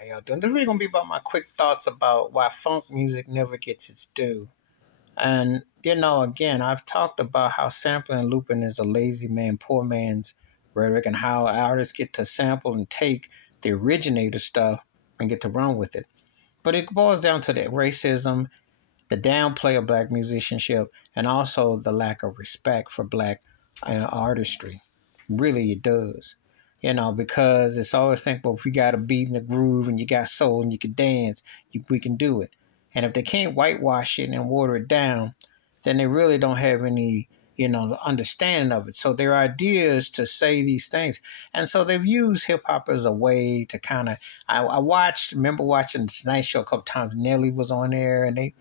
How y'all doing? This is really gonna be about my quick thoughts about why funk music never gets its due. And again, I've talked about how sampling and looping is a lazy man, poor man's rhetoric, and how artists get to sample and take the originator stuff and get to run with it. But it boils down to the racism, the downplay of black musicianship, and also the lack of respect for black artistry. Really, it does. Because it's always think, well, if you got a beat and a groove and you got soul and you can dance, we can do it. And if they can't whitewash it and water it down, then they really don't have any, understanding of it. So their idea is to say these things. And so they've used hip hop as a way to kind of, I remember watching the Tonight Show a couple times. Nelly was on there and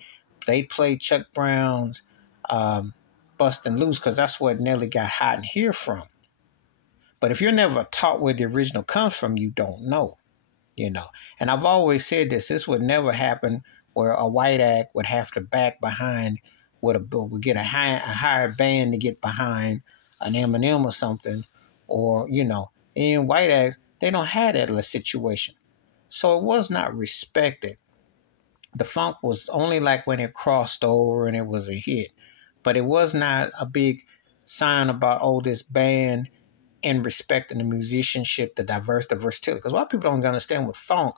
they played Chuck Brown's Bustin' Loose because that's what Nelly got hot and here from. But if you're never taught where the original comes from, you don't know, And I've always said this would never happen where a white act would have to back behind, would get a higher band to get behind an Eminem or something. Or, in white acts, they don't have that situation. So it was not respected. The funk was only like when it crossed over and it was a hit. But it was not a big sign about, this band and respecting the musicianship, the versatility. Because a lot of people don't understand with funk,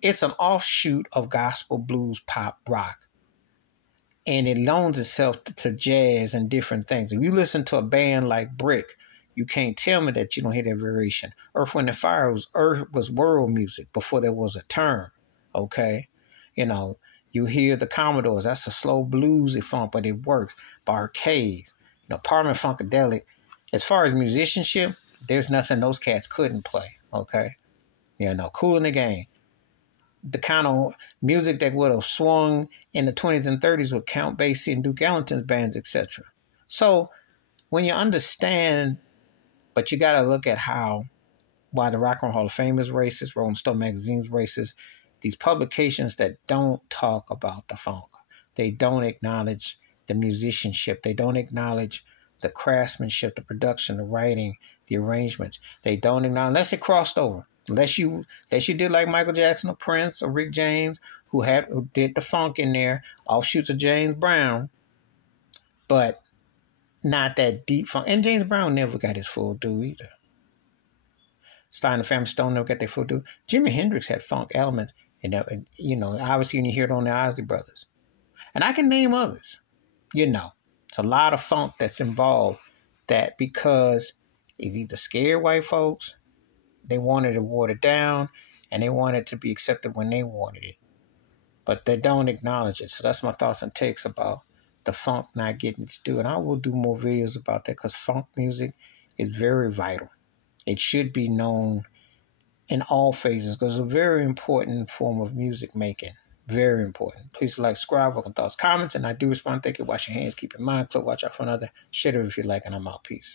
it's an offshoot of gospel, blues, pop, rock. And it loans itself to jazz and different things. If you listen to a band like Brick, you can't tell me that you don't hear that variation. Earth, Wind & Fire was world music before there was a term, okay? You hear the Commodores, that's a slow bluesy funk, but it works. Barcades, Parliament Funkadelic. As far as musicianship, there's nothing those cats couldn't play, okay? Cool in the Game. The kind of music that would have swung in the 20s and 30s with Count Basie and Duke Ellington's bands, etc. So when you understand, but you got to look at why the Rock and Roll Hall of Fame is racist, Rolling Stone magazine's racist, these publications that don't talk about the funk. They don't acknowledge the musicianship. They don't acknowledge the craftsmanship, the production, the writing, the arrangements. They don't acknowledge, unless it crossed over. Unless you did like Michael Jackson or Prince or Rick James, who did the funk in there, offshoots of James Brown, but not that deep funk. And James Brown never got his full due either. Sly and the Family Stone never got their full due. Jimi Hendrix had funk elements, and obviously when you hear it on the Isley Brothers. And I can name others, It's a lot of funk that's involved that because it's either scared white folks, they wanted it watered down, and they wanted it to be accepted when they wanted it. But they don't acknowledge it. So that's my thoughts and takes about the funk not getting its due. And I will do more videos about that because funk music is very vital. It should be known in all phases because it's a very important form of music making. Very important. Please like, subscribe, welcome thoughts, comments, and I do respond. Thank you. Wash your hands, keep your mind clear, watch out for another. Share it if you like, and I'm out. Peace.